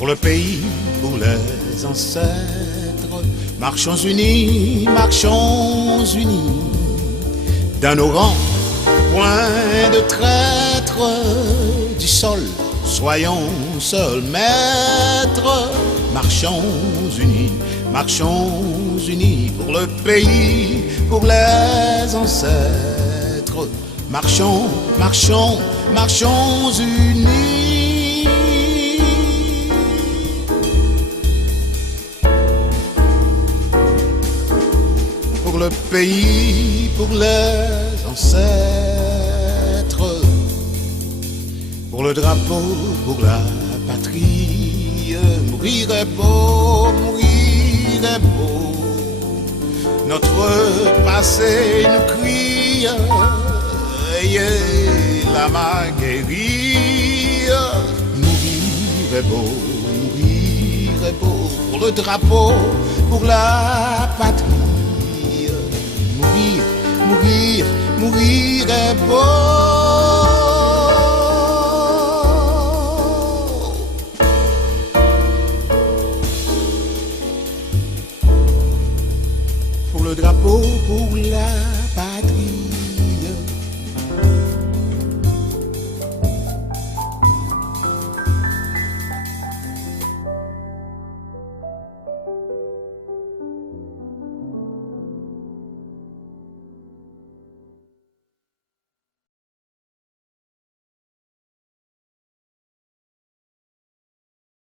pour le pays, pour les ancêtres. Marchons unis, marchons unis. Dans nos rangs, point de traître. Du sol, soyons seuls maîtres. Marchons unis pour le pays, pour les ancêtres. Marchons, marchons, marchons unis. Pour le pays, pour les ancêtres. Pour le drapeau, pour la patrie. Mourir est beau, mourir est beau. Notre passé nous crie. Ayez la main guérie. Mourir est beau, mourir est beau. Pour le drapeau, pour la patrie. Mourir, mourir, mourir est beau. Pour le drapeau, pour la patrie.